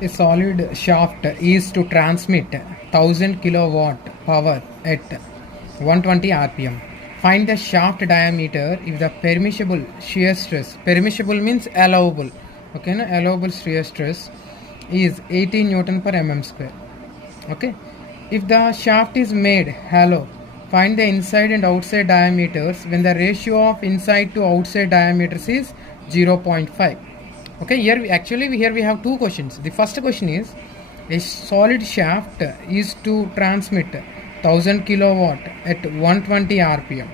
A solid shaft is to transmit 1000 kilowatt power at 120 rpm. Find the shaft diameter if the permissible shear stress, permissible means allowable, okay, na? Allowable shear stress is 80 Newton per mm square. Okay, if the shaft is made hollow, find the inside and outside diameters when the ratio of inside to outside diameters is 0.5. Okay, here we have two questions. The first question is, a solid shaft is to transmit 1000 kilowatt at 120 rpm.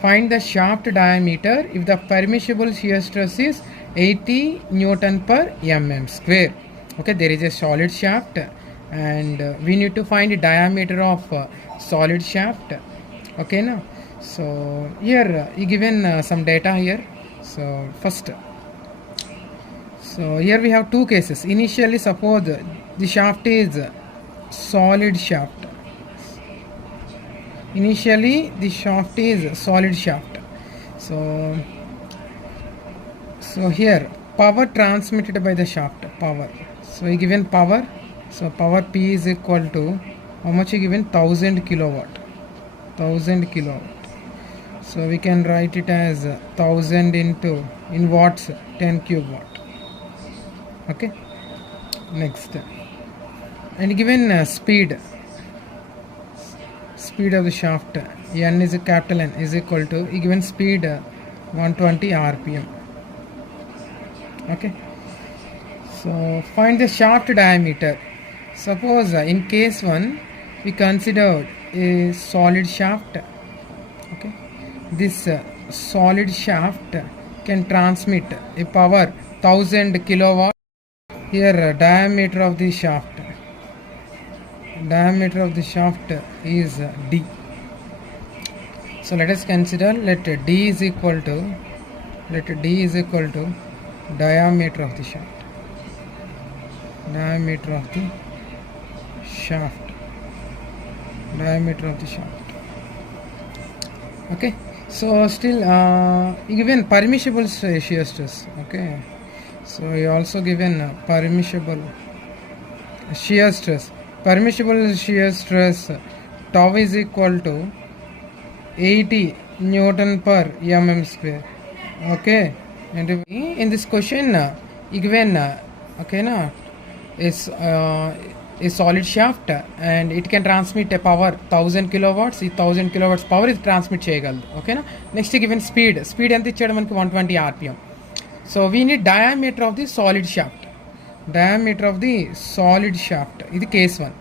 Find the shaft diameter if the permissible shear stress is 80 Newton per mm square. Okay, there is a solid shaft and we need to find the diameter of solid shaft. Okay, now so here you given some data here. So first, so here we have two cases. Initially, suppose the shaft is solid shaft. Initially, the shaft is solid shaft. So here power transmitted by the shaft, power. So we given power. So power P is equal to how much? You given 1000 kilowatt. 1000 kilowatt. So we can write it as 1000 into in watts 10 cube watt. Okay, next, and given speed of the shaft n is a capital N is equal to given speed 120 rpm. Okay, so find the shaft diameter. Suppose in case 1 we considered a solid shaft. Okay, this solid shaft can transmit a power 1000 kilowatt. Here diameter of the shaft is D. So let us consider, let D is equal to diameter of the shaft. Diameter of the shaft. Okay, so still given permissible shear stress. Okay, so we also given permissible shear stress. Permissible shear stress tau is equal to 80 Newton per mm square. Okay, and in this question given okay na is a solid shaft and it can transmit a power 1000 kilowatts. This 1000 kilowatts power is transmit cheyagalaду. Okay na. Next given speed ఎంత ఇచ్చాడు మనకి 120 rpm. So we need diameter of the solid shaft. Diameter of the solid shaft. This is case 1.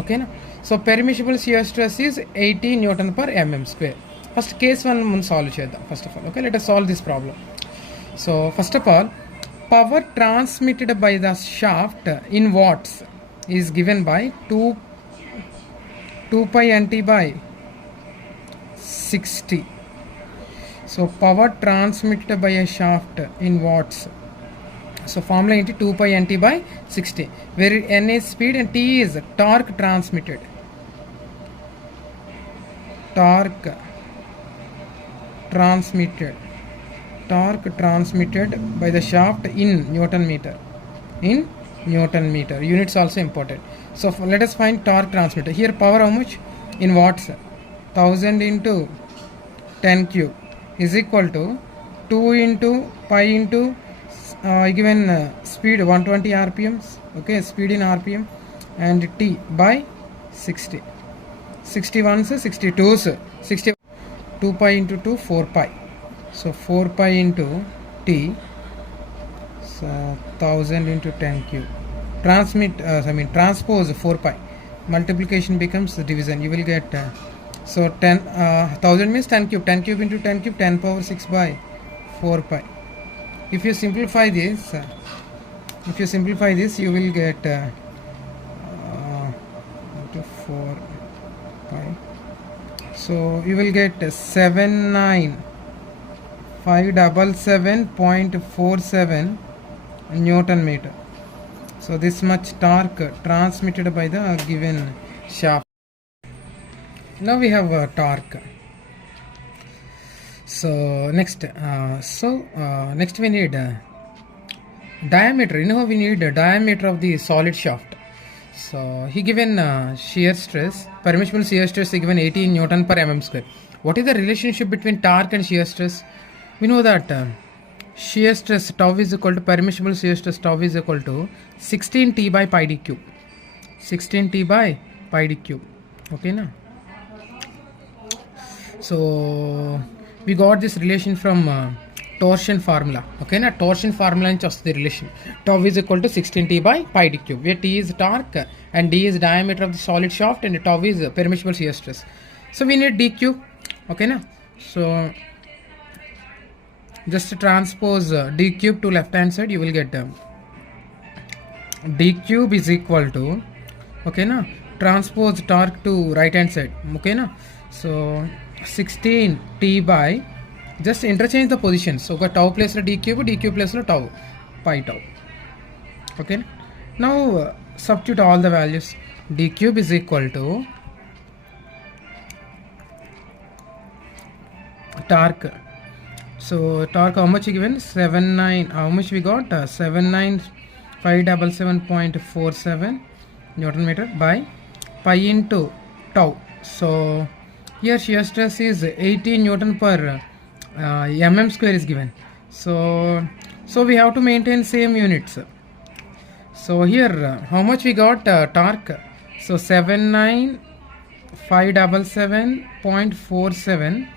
Okay na. So permissible shear stress is 80 Newton per mm square. First case 1 mun solve cheddam first of all. Okay, let us solve this problem. So first of all, power transmitted by the shaft in watts is given by 2 pi nt by 60. So power transmitted by a shaft in watts. So formula into 2 pi nt by 60, where n is speed and t is torque transmitted. Torque transmitted by the shaft in Newton meter. Units also important. So let us find torque transmitted. Here power how much? In watts. 1000 into 10 cube is equal to 2 into pi into given speed 120 rpms. Okay, speed in rpm and t by 60. 61s 62s 60. 2 pi into 2 4 pi. So 4 pi into t. So 1000 into 10 cube. Transpose 4 pi. Multiplication becomes division. You will get so 1000 means 10 cube. 10 cube into 10 cube, 10 power 6 by 4 pi. If you simplify this, you will get into 4 pi. So you will get 79577.47 Newton meter. So this much torque transmitted by the given shaft. Now we have torque. So next we need diameter, we need the diameter of the solid shaft. So he given shear stress, permissible shear stress is given 18 Newton per mm square. What is the relationship between torque and shear stress? We know that shear stress tau is equal to permissible shear stress tau is equal to 16T by pi d cube. 16T by pi d cube. Okay, na? So we got this relation from torsion formula. Okay, na? Torsion formula is just the relation. Tau is equal to 16T by pi d cube, where T is torque and D is diameter of the solid shaft and tau is permissible shear stress. So we need dq. Okay, na? So just transpose d cube to left hand side, you will get d cube is equal to, okay na, transpose torque to right hand side. Okay na? So 16T by, just interchange the positions. So tau place d cube place tau, pi tau. Okay, now substitute all the values. D cube is equal to torque. So torque how much given? 79. How much we got? 79577.47 Newton meter by pi into tau. So here shear stress is 18 Newton per mm square is given. So we have to maintain same units. So here how much we got torque? So 79577.47.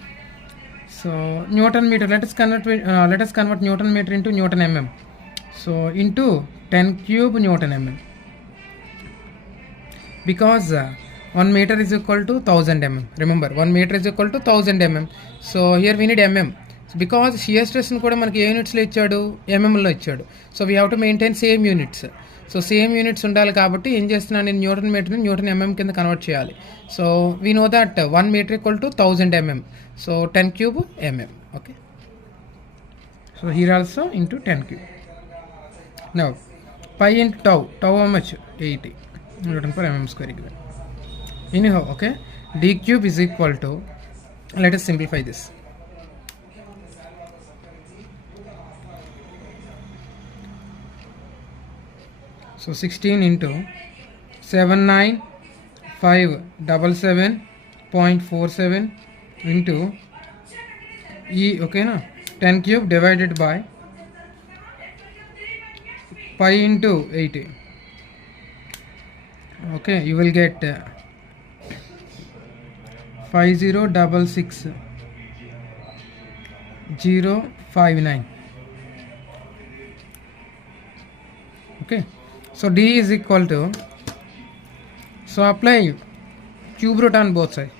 So Newton meter. Let us convert Newton meter into Newton mm. So into 10 cube Newton mm. Because 1 meter is equal to 1000 mm. Remember, 1 meter is equal to 1000 mm. So here we need mm. Because shear stress kuda manaki A units లో ఇచ్చాడు, mm లో ఇచ్చాడు. So we have to maintain same units. So same units ఉండాలి కాబట్టి ఏం చేస్తున్నాను, నేను newton మీటర్ని న్యూటన్ ఎంఎం కింద కన్వర్ట్ చేయాలి. So we know that 1 metre equal to 1000 mm. So 10 cube mm. Okay, so here also into 10 cube. Now pi into tau how much? 80 newton per mm square given. Anyhow, okay, d cube is equal to, let us simplify this. So 16 into 79577.47 into E, okay na, 10 cube divided by pi into 80. Okay, you will get 5066059. Okay, so D is equal to, so apply cube root on both sides.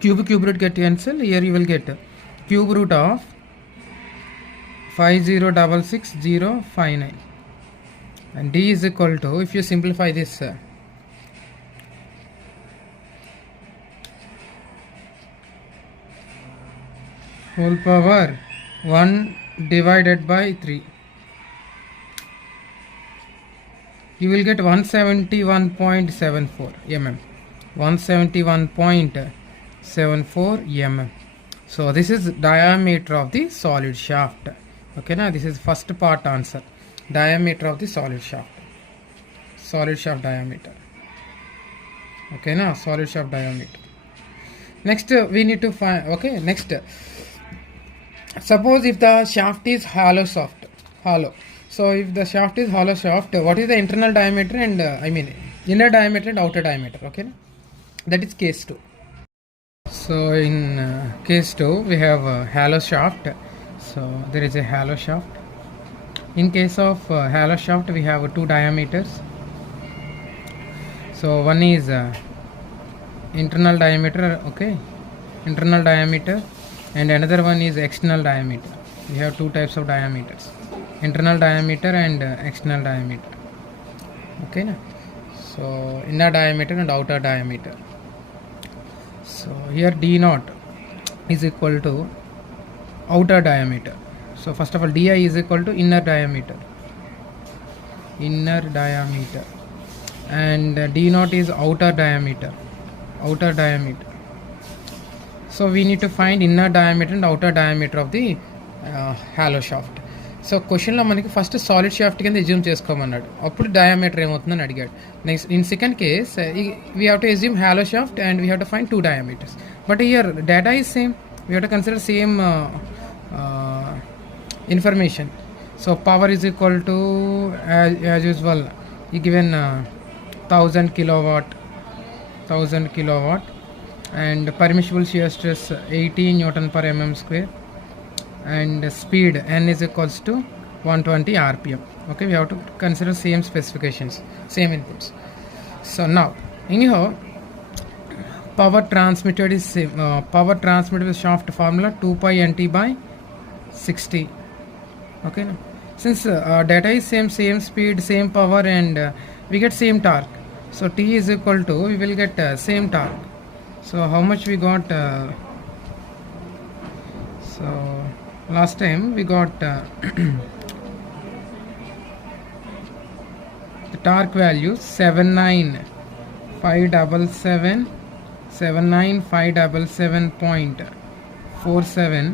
Cube root get cancel. Here you will get cube root of 5066059, and D is equal to, if you simplify this, whole power 1 divided by 3, you will get 171.74 mm. 171.74 mm. So this is diameter of the solid shaft. Okay, now this is first part answer. Diameter of the solid shaft. Solid shaft diameter. Okay, now solid shaft diameter. Next we need to find, okay, next suppose if the shaft is hollow. So if the shaft is hollow shaft, what is the internal diameter and inner diameter and outer diameter? Okay, that is case 2. So in case 2 we have a hollow shaft. So there is a hollow shaft. In case of hollow shaft we have 2 diameters. So one is internal diameter, okay, internal diameter, and another one is external diameter. We have 2 types of diameters, internal diameter and external diameter. Okay na? So inner diameter and outer diameter. So here d naught is equal to outer diameter. So first of all di is equal to inner diameter, and d naught is outer diameter. So we need to find inner diameter and outer diameter of the hollow shaft. So క్వశ్చన్లో మనకి first solid shaft కింద assume చేసుకోమన్నాడు, అప్పుడు diameter ఏమవుతుందని అడిగాడు. Next in second case we have to assume hollow shaft and we have to find 2 diameters. But here data is same, we have to consider same information. So power is equal to as usual given 1000 kilowatt and permissible shear stress 80 Newton per mm square and speed n is equals to 120 rpm. Okay, we have to consider same specifications, same inputs. So now anyhow power transmitted is same, power transmitted with shaft formula 2 pi nt by 60. Okay, since data is same speed, same power, and we get same torque, so T is equal to, we will get same torque. So how much we got? So last time we got the torque value 79577.47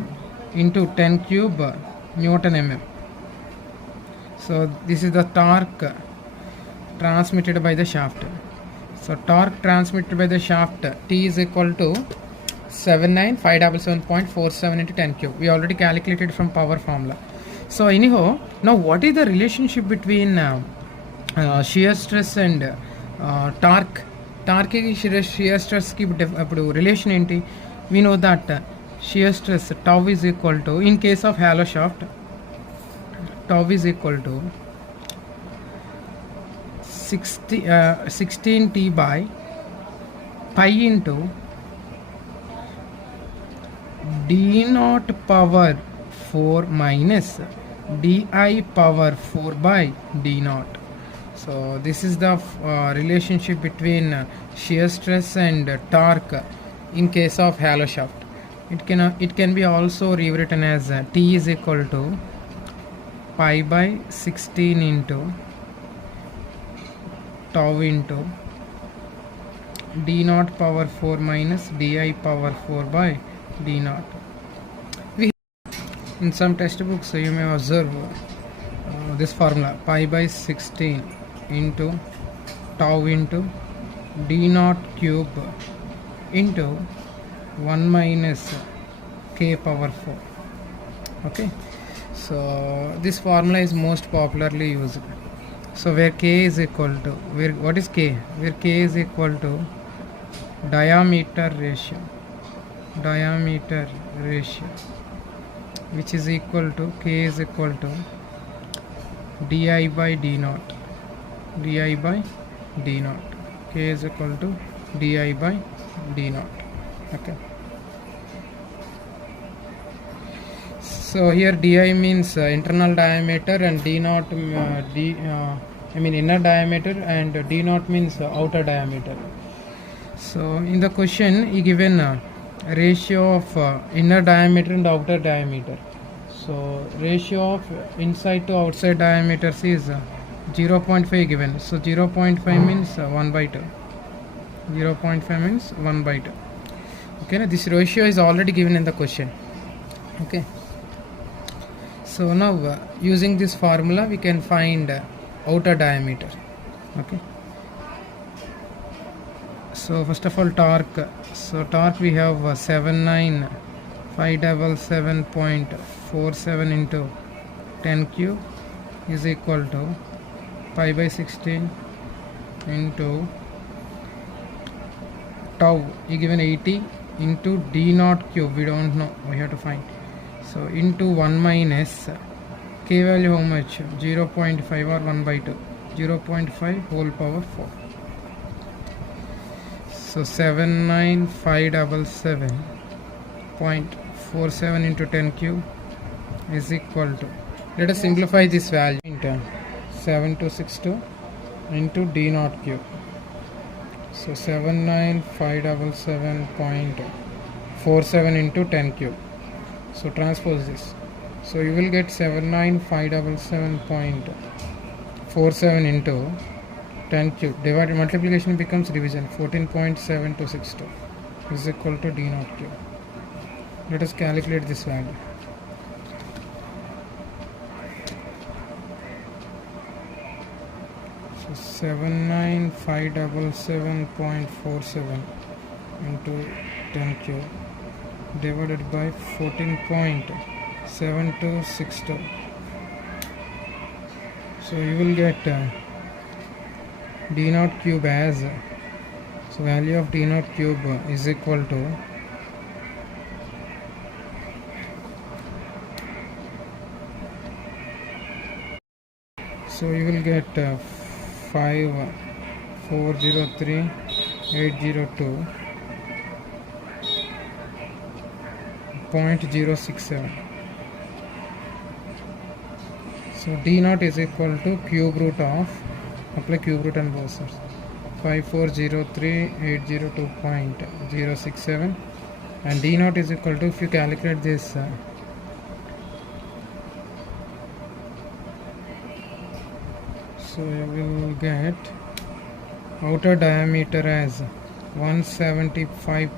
into 10 cube Newton mm. So this is the torque transmitted by the shaft. So torque transmitted by the shaft T is equal to 79577.47 into 10 cube. We already calculated from power formula. So anyhow, now what is the relationship between shear stress and torque? Torque ki shear stress ki appudu relation enti? We know that shear stress tau is equal to, in case of hollow shaft, tau is equal to 16t by pi into d naught power 4 minus di power 4 by d naught. So this is the relationship between shear stress and torque in case of hollow shaft. It can be also rewritten as T is equal to pi by 16 into tau into d naught power 4 minus di power 4 by d naught. In some textbooks you may observe this formula, pi by 16 into tau into d naught cube into 1 minus k power 4. Okay, so this formula is most popularly used. So where k is equal to, what is k? Where k is equal to diameter ratio, which is equal to, k is equal to di by d naught, k is equal to di by d naught. Okay, so here di means internal diameter and d naught inner diameter, and d naught means outer diameter. So in the question he given ratio of inner diameter and outer diameter. So ratio of inside to outside diameters is 0.5 given. So 0.5 means 1 by 2. 0.5 means 1 by 2. Okay, now this ratio is already given in the question. Okay, so now using this formula we can find outer diameter. Okay, so first of all torque. So torque we have 79577.47 into 10 cube is equal to pi by 16 into tau is given 80 into d naught cube, we don't know, we have to find. So into 1 minus k value how much? 0.5 or 1 by 2, 0.5 whole power 4. So 79577.47 into 10 cube is equal to, let us simplify this value into 7262 into d naught cube. So 79577.47 into 10 cube. So transpose this. So you will get 79577.47 into 10 cube. Divided, multiplication becomes division. 14.7262 is equal to d naught cube. Let us calculate this value. So 79577.47 into 10 cube divided by 14.7262. So you will get d naught cube as, so value of d naught cube is equal to so you will get 5403802.067. So d naught is equal to cube root of, apply cube root on both sides, 5403802.067, and d naught is equal to, if you calculate this, so you will get outer diameter as 175.48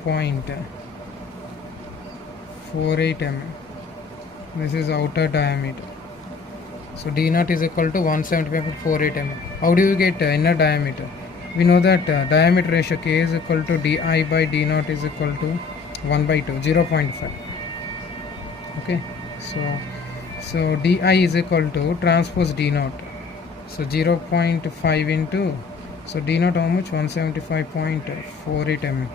mm. This is outer diameter. So d naught is equal to 175.48 mm. How do you get inner diameter? We know that diameter ratio K is equal to di by d naught is equal to 1 by 2, 0.5. Okay, so di is equal to transpose d naught. So 0.5 into, so d naught how much? 175.48 mm.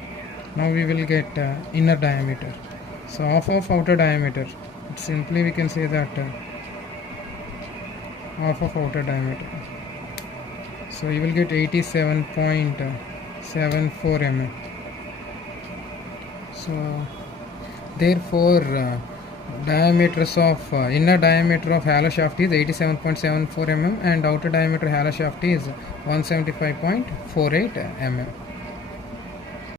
Now we will get inner diameter. So half of outer diameter. Simply we can say that half of outer diameter. So you will get 87.74 mm. So therefore diameters of inner diameter of halo shaft is 87.74 mm and outer diameter halo shaft is 175.48 mm.